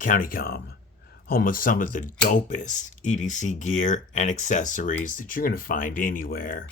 Comm, home of some of the dopest EDC gear and accessories that you're going to find anywhere.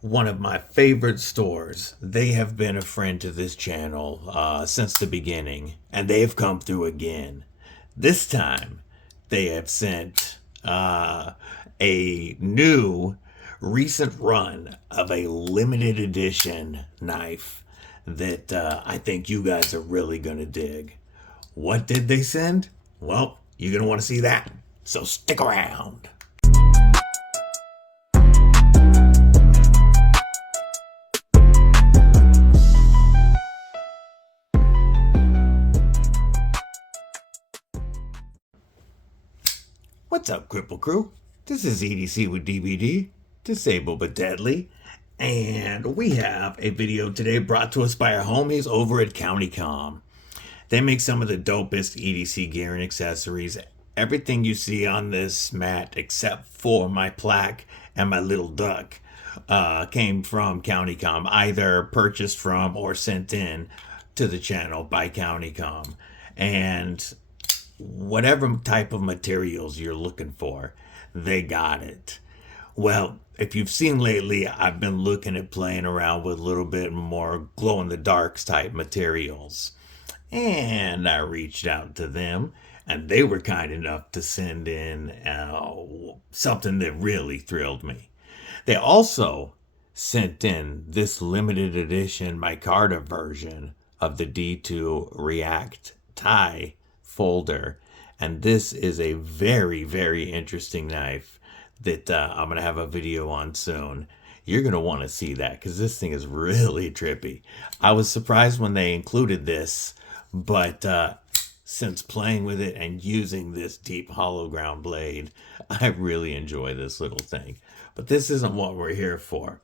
One of my favorite stores. They have been a friend to this channel since the beginning, and they have come through again. This time, they have sent a new recent run of a limited edition knife that I think you guys are really going to dig. What did they send? Well, you're going to want to see that, so stick around. What's up, Cripple Crew? This is EDC with DBD, Disabled but Deadly, and we have a video today brought to us by our homies over at Comm. They make some of the dopest EDC gear and accessories. Everything you see on this mat, except for my plaque and my little duck, came from Comm, either purchased from or sent in to the channel by Comm. And whatever type of materials you're looking for, they got it. Well, if you've seen lately, I've been looking at playing around with a little bit more glow-in-the-darks type materials. And I reached out to them, and they were kind enough to send in something that really thrilled me. They also sent in this limited edition micarta version of the D2 React tie folder, and this is a very, very interesting knife that I'm gonna have a video on soon. You're gonna want to see that because this thing is really trippy. I was surprised when they included this, but since playing with it and using this deep hollow ground blade, I really enjoy this little thing. But this isn't what we're here for.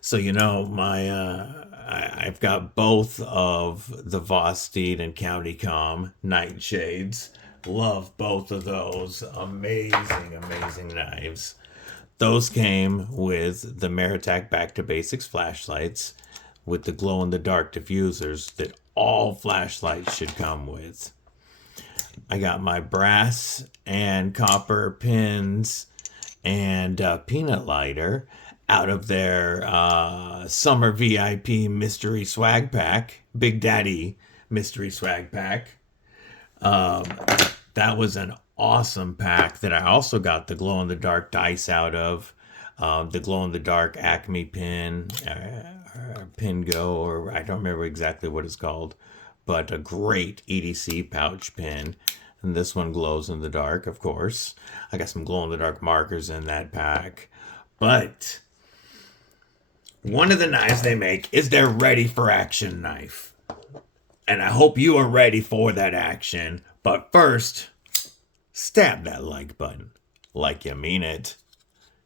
So you know, I've got both of the Vosteed and Comm nightshades. Love both of those. Amazing knives. Those came with the Maratac Back to Basics flashlights with the glow-in-the-dark diffusers that all flashlights should come with. I got my brass and copper pins and peanut lighter out of their Summer VIP Mystery Swag Pack, Big Daddy Mystery Swag Pack. That was an awesome pack that I also got the glow-in-the-dark dice out of. The glow-in-the-dark Acme pin, Pin Go, or I don't remember exactly what it's called, but a great EDC pouch pin. And this one glows in the dark, of course. I got some glow-in-the-dark markers in that pack. But one of the knives they make is their ready for action knife. And I hope you are ready for that action. But first, stab that like button like you mean it.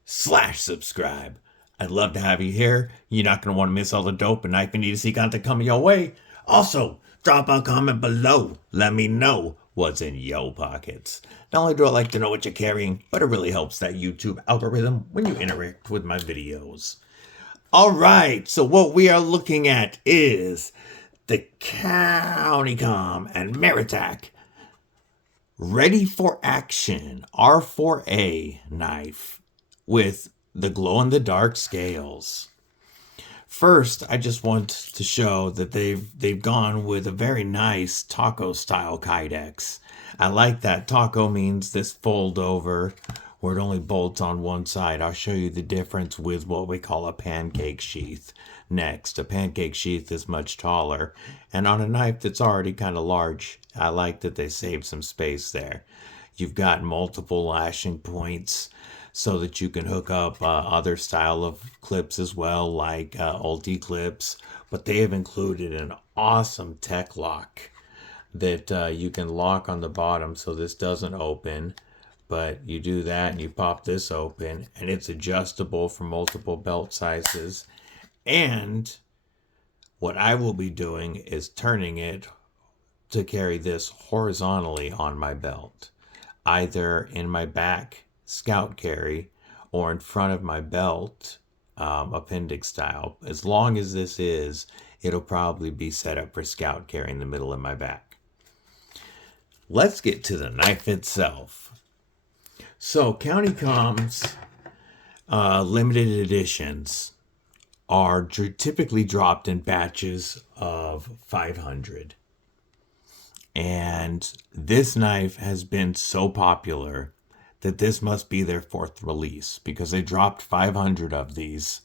/subscribe. I'd love to have you here. You're not going to want to miss all the dope and knife and EDC content coming your way. Also, drop a comment below. Let me know what's in your pockets. Not only do I like to know what you're carrying, but it really helps that YouTube algorithm when you interact with my videos. All right, so what we are looking at is the Comm and Maratac Ready for Action R4A knife with the glow-in-the-dark scales. First, I just want to show that they've gone with a very nice taco style kydex. I like that. Taco means this fold over where it only bolts on one side. I'll show you the difference with what we call a pancake sheath next. A pancake sheath is much taller, and on a knife that's already kind of large, I like that they saved some space there. You've got multiple lashing points so that you can hook up other style of clips as well, like ulti clips, but they have included an awesome tech lock that you can lock on the bottom so this doesn't open. But you do that and you pop this open, and it's adjustable for multiple belt sizes. And what I will be doing is turning it to carry this horizontally on my belt, either in my back scout carry or in front of my belt appendix style. As long as this is, it'll probably be set up for scout carry in the middle of my back. let's get to the knife itself. So CountyComm's limited editions are typically dropped in batches of 500. And this knife has been so popular that this must be their 4th release, because they dropped 500 of these.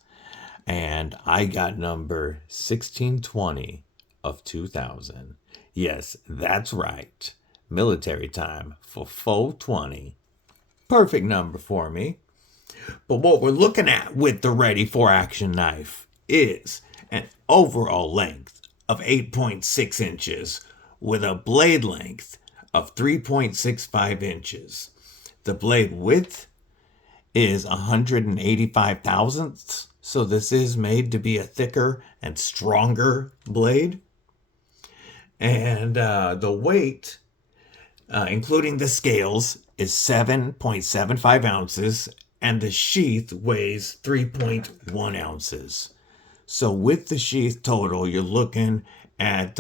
And I got number 1620 of 2000. Yes, that's right. Military time for 420. Perfect number for me. But what we're looking at with the Ready for Action knife is an overall length of 8.6 inches with a blade length of 3.65 inches. The blade width is 185 thousandths, so this is made to be a thicker and stronger blade. And the weight, including the scales, is 7.75 ounces, and the sheath weighs 3.1 ounces. So with the sheath total, you're looking at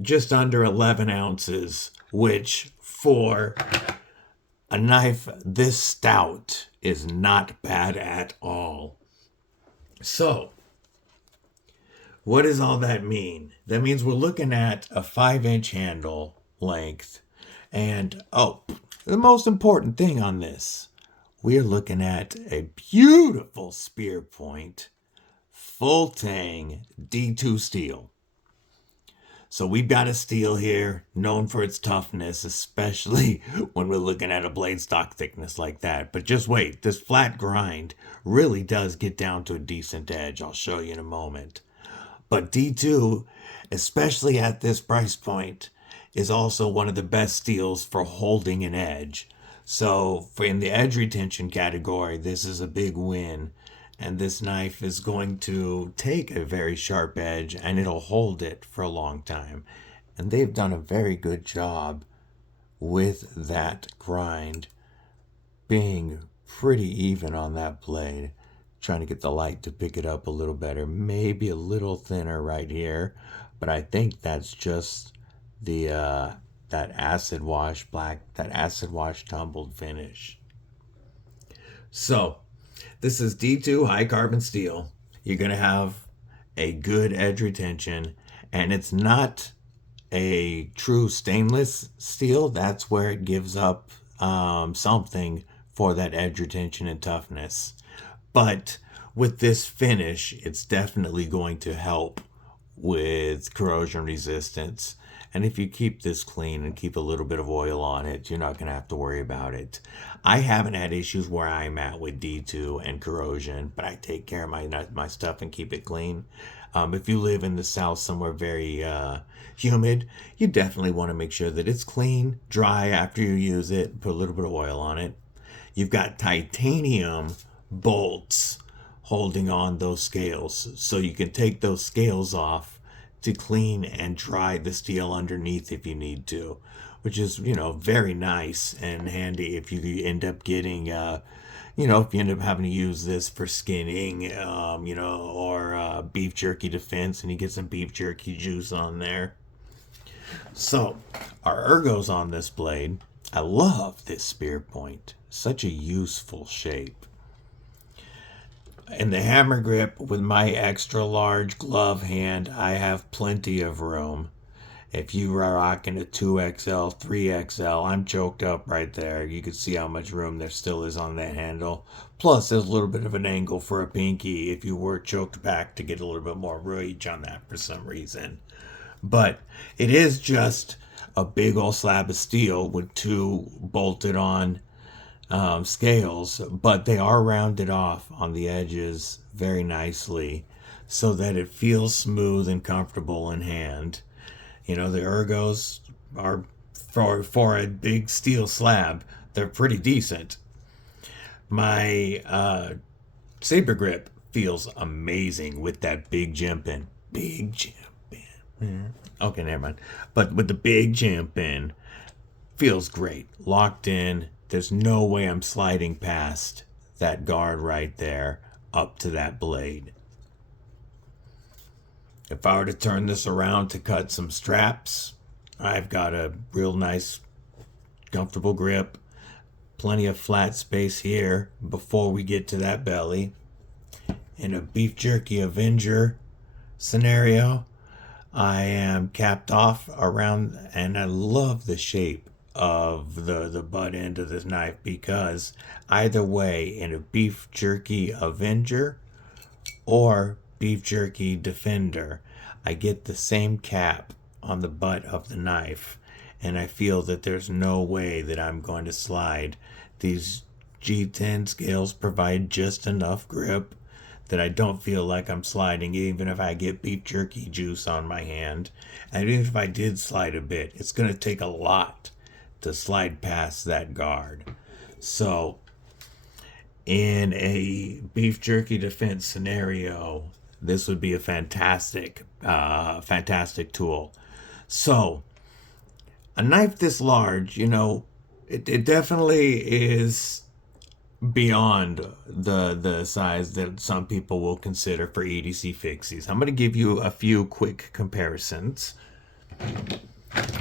just under 11 ounces, which for a knife this stout is not bad at all. So, what does all that mean? That means we're looking at a 5-inch handle length. And, the most important thing on this, we're looking at a beautiful spear point, full tang D2 steel. So we've got a steel here known for its toughness, especially when we're looking at a blade stock thickness like that. But just wait, this flat grind really does get down to a decent edge. I'll show you in a moment. But D2, especially at this price point, is also one of the best steels for holding an edge. So in the edge retention category, this is a big win. And this knife is going to take a very sharp edge and it'll hold it for a long time. And they've done a very good job with that grind being pretty even on that blade. Trying to get the light to pick it up a little better. Maybe a little thinner right here. But I think that's just the that acid wash tumbled finish. So this is D2 high carbon steel. You're going to have a good edge retention, and it's not a true stainless steel. That's where it gives up something for that edge retention and toughness. But with this finish, it's definitely going to help with corrosion resistance. And if you keep this clean and keep a little bit of oil on it, you're not going to have to worry about it. I haven't had issues where I'm at with D2 and corrosion, but I take care of my stuff and keep it clean. If you live in the south somewhere very humid, you definitely want to make sure that it's clean, dry after you use it, put a little bit of oil on it. You've got titanium bolts holding on those scales, so you can take those scales off to clean and dry the steel underneath if you need to, which is, very nice and handy if you end up getting, if you end up having to use this for skinning, or beef jerky defense, and you get some beef jerky juice on there. So, our ergos on this blade, I love this spear point. Such a useful shape. In the hammer grip with my extra large glove hand, I have plenty of room. If you are rocking a 2XL, 3XL, I'm choked up right there. You can see how much room there still is on that handle. Plus, there's a little bit of an angle for a pinky if you were choked back to get a little bit more reach on that for some reason. But it is just a big old slab of steel with 2 bolted on scales, but they are rounded off on the edges very nicely so that it feels smooth and comfortable in hand. The ergos are, for a big steel slab, they're pretty decent. My saber grip feels amazing with that big jump in. Okay, never mind. But with the big jump in, feels great. Locked in. There's no way I'm sliding past that guard right there up to that blade. If I were to turn this around to cut some straps, I've got a real nice, comfortable grip. Plenty of flat space here before we get to that belly. In a beef jerky Avenger scenario, I am capped off around, and I love the shape of the butt end of this knife, because either way, in a beef jerky Avenger or beef jerky Defender, I get the same cap on the butt of the knife, and I feel that there's no way that I'm going to slide. These G10 scales provide just enough grip that I don't feel like I'm sliding, even if I get beef jerky juice on my hand. And even if I did slide a bit, it's going to take a lot to slide past that guard. So in a beef jerky defense scenario, this would be a fantastic tool. So a knife this large, it definitely is beyond the size that some people will consider for EDC fixies. I'm going to give you a few quick comparisons.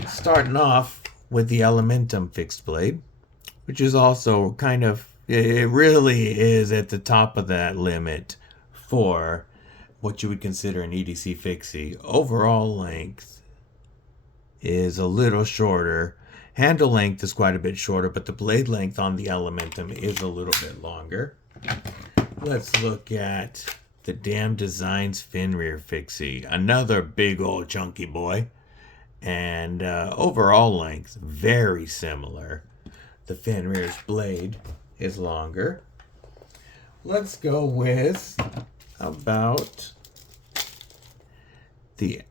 Starting off with the Elementum fixed blade, which is also it really is at the top of that limit for what you would consider an EDC fixie. Overall length is a little shorter. Handle length is quite a bit shorter, but the blade length on the Elementum is a little bit longer. Let's look at the Damn Designs Finrear fixie. Another big old chunky boy. And overall length, very similar. The Finrear's blade is longer. Let's go with about the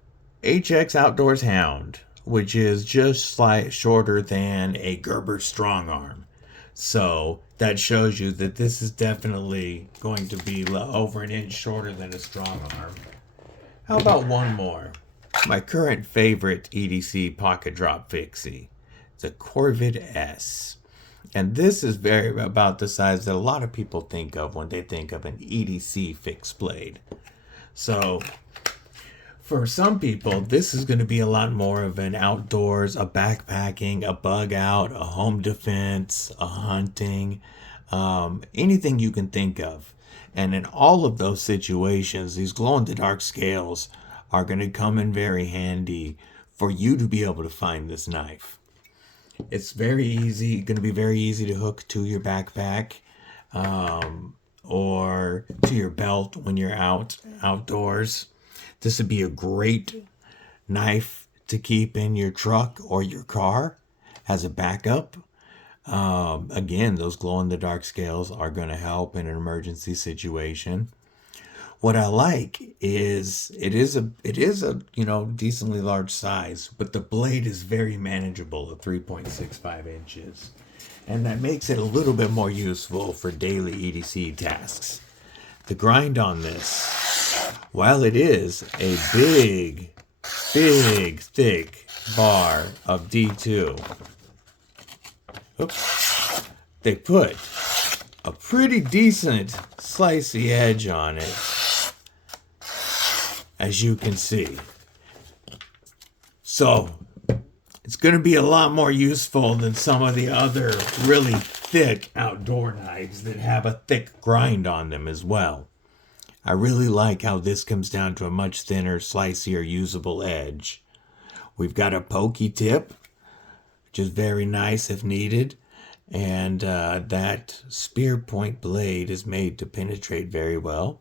HX Outdoors Hound, which is just slightly shorter than a Gerber Strong Arm. So that shows you that this is definitely going to be over an inch shorter than a Strong Arm. How about one more? My current favorite EDC pocket drop fixie, the Corvid S. And this is about the size that a lot of people think of when they think of an EDC fixed blade. So for some people, this is going to be a lot more of an outdoors, a backpacking, a bug out, a home defense, a hunting, anything you can think of. And in all of those situations, these glow-in-the-dark scales are going to come in very handy for you to be able to find this knife. It's very easy, going to be very easy to hook to your backpack or to your belt when you're outdoors. This would be a great knife to keep in your truck or your car as a backup. Again, those glow-in-the-dark scales are going to help in an emergency situation. What I like is it is a decently large size, but the blade is very manageable at 3.65 inches. And that makes it a little bit more useful for daily EDC tasks. The grind on this, while it is a big, thick bar of D2, they put a pretty decent slicey edge on it, as you can see. So it's going to be a lot more useful than some of the other really thick outdoor knives that have a thick grind on them as well. I really like how this comes down to a much thinner, slicier, usable edge. We've got a pokey tip, which is very nice if needed. And that spear point blade is made to penetrate very well.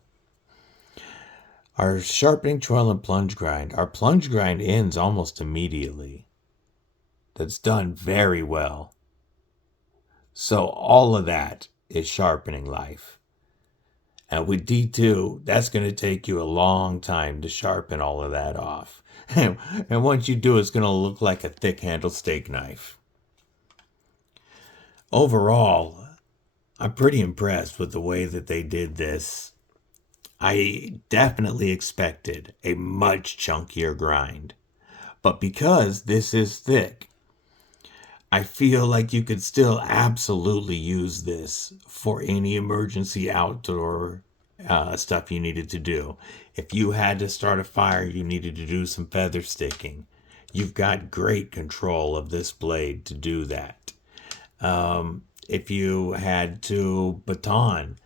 Our sharpening choil and plunge grind. Our plunge grind ends almost immediately. That's done very well. So all of that is sharpening life. And with D2, that's going to take you a long time to sharpen all of that off. And once you do, it's going to look like a thick-handled steak knife. Overall, I'm pretty impressed with the way that they did this. I definitely expected a much chunkier grind. But because this is thick, I feel like you could still absolutely use this for any emergency outdoor stuff you needed to do. If you had to start a fire, you needed to do some feather sticking, you've got great control of this blade to do that. If you had to baton,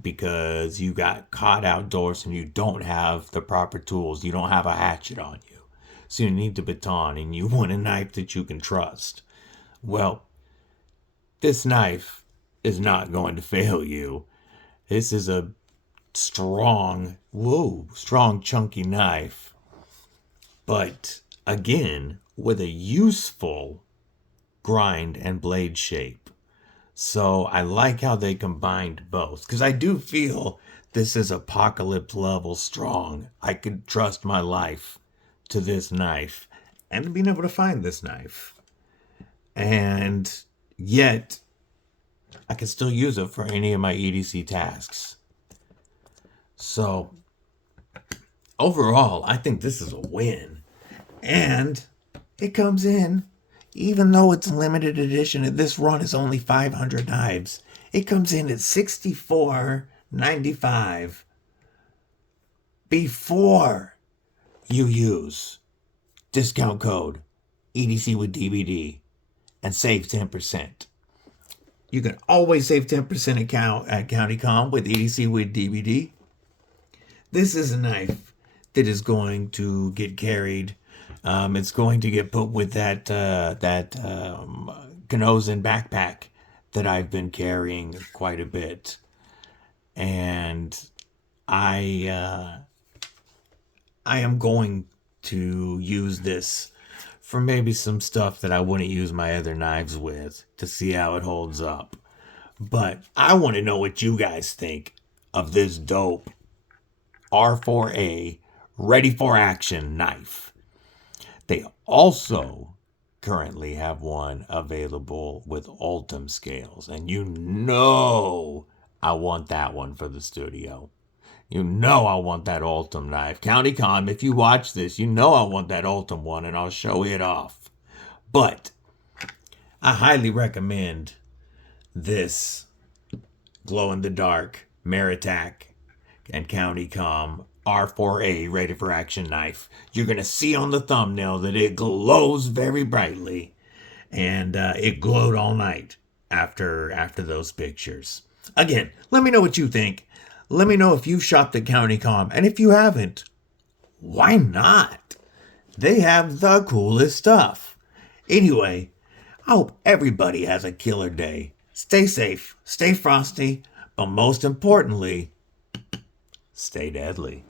because you got caught outdoors and you don't have the proper tools, you don't have a hatchet on you, so you need to baton and you want a knife that you can trust. Well, this knife is not going to fail you. This is a strong chunky knife, but again, with a useful grind and blade shape. So I like how they combined both, because I do feel this is apocalypse level strong. I could trust my life to this knife and being able to find this knife. And yet, I can still use it for any of my EDC tasks. So, overall, I think this is a win. And it comes in, even though it's limited edition and this run is only 500 knives, it comes in at $64.95 before you use discount code EDCwithDBD and save 10%. You can always save 10% at CountyCom with EDCwithDBD. This is a knife that is going to get carried. It's going to get put with that Kenozen backpack that I've been carrying quite a bit, and I am going to use this for maybe some stuff that I wouldn't use my other knives with to see how it holds up. But I want to know what you guys think of this dope R4A ready for action knife. They also currently have one available with Ultim scales, and I want that one for the studio. I want that Ultim knife. CountyCom, if you watch this, I want that Ultim one, and I'll show it off. But I highly recommend this glow-in-the-dark Maratac and CountyCom R4A ready for action knife. You're going to see on the thumbnail that it glows very brightly, and it glowed all night after those pictures. Again, let me know what you think. Let me know if you've shopped at CountyCom, and if you haven't, why not? They have the coolest stuff. Anyway, I hope everybody has a killer day. Stay safe, stay frosty, but most importantly, stay deadly.